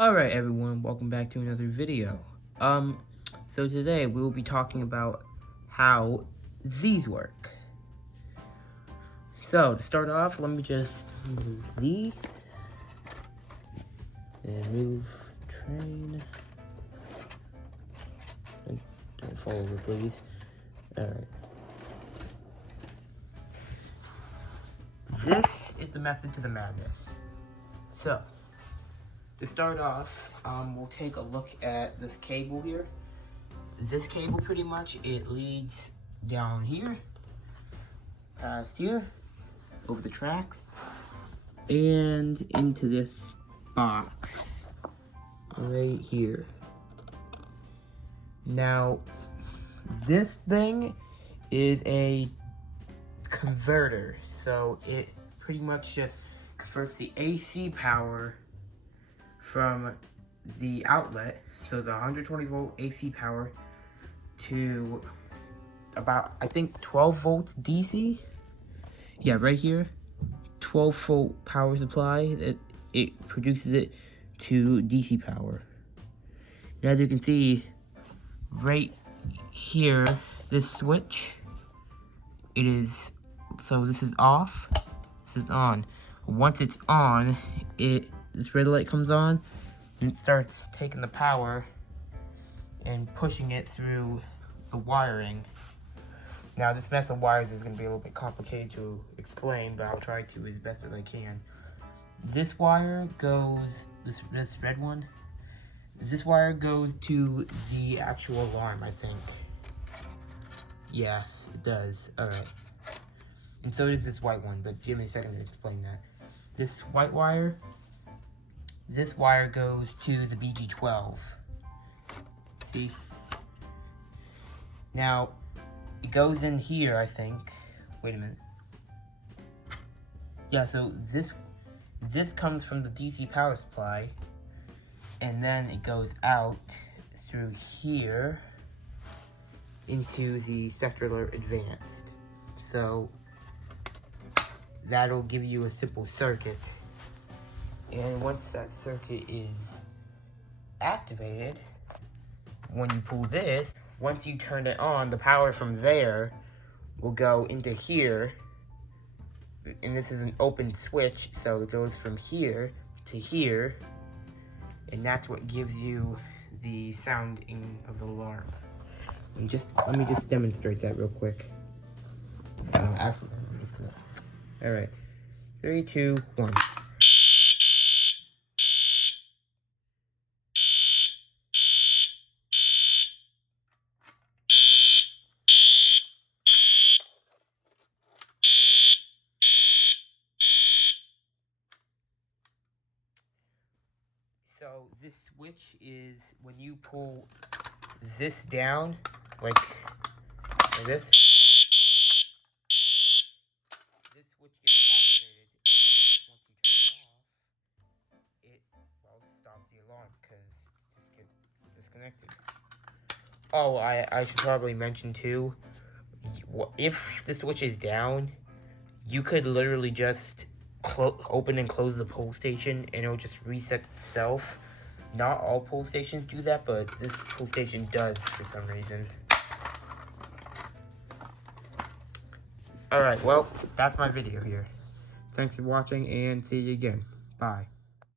Alright everyone, welcome back to another video. So today we will be talking about how these work. So to start off, let me just move these and move train. Don't fall over, please. Alright. This is the method to the madness. So to start off, we'll take a look at this cable here. This cable, pretty much, it leads down here, past here, over the tracks, and into this box right here. Now, this thing is a converter, so it pretty much just converts the AC power from the outlet, so the 120 volt AC power, to about, I think, 12 volts DC. Yeah, right here, 12 volt power supply. It produces it to DC power. And as you can see, right here, this switch, it is, so this is off, this is on. Once it's on, this red light comes on, and it starts taking the power and pushing it through the wiring. Now, this mess of wires is going to be a little bit complicated to explain, but I'll try to as best as I can. This wire goes, this red one, this wire goes to the actual alarm, I think. Yes, it does. Alright. And so does this white one, but give me a second to explain that. This white wire, this wire goes to the BG12. See? Now, it goes in here, I think. Wait a minute. Yeah, so this comes from the DC power supply, and then it goes out through here into the Spectre Alert Advanced. So that'll give you a simple circuit. And once that circuit is activated, when you pull this, once you turn it on, the power from there will go into here. And this is an open switch, so it goes from here to here. And that's what gives you the sounding of the alarm. And let me just demonstrate that real quick. Actually, I'm just gonna. Alright. 3, 2, 1. So this switch is when you pull this down, like this switch gets activated, and once you turn it off, it stops the alarm because it just gets disconnected. Oh, I should probably mention too, if the switch is down, you could literally just open and close the pull station and it'll just reset itself. Not all pull stations do that, but this pull station does for some reason. Alright, well, that's my video here. Thanks for watching and see you again. Bye.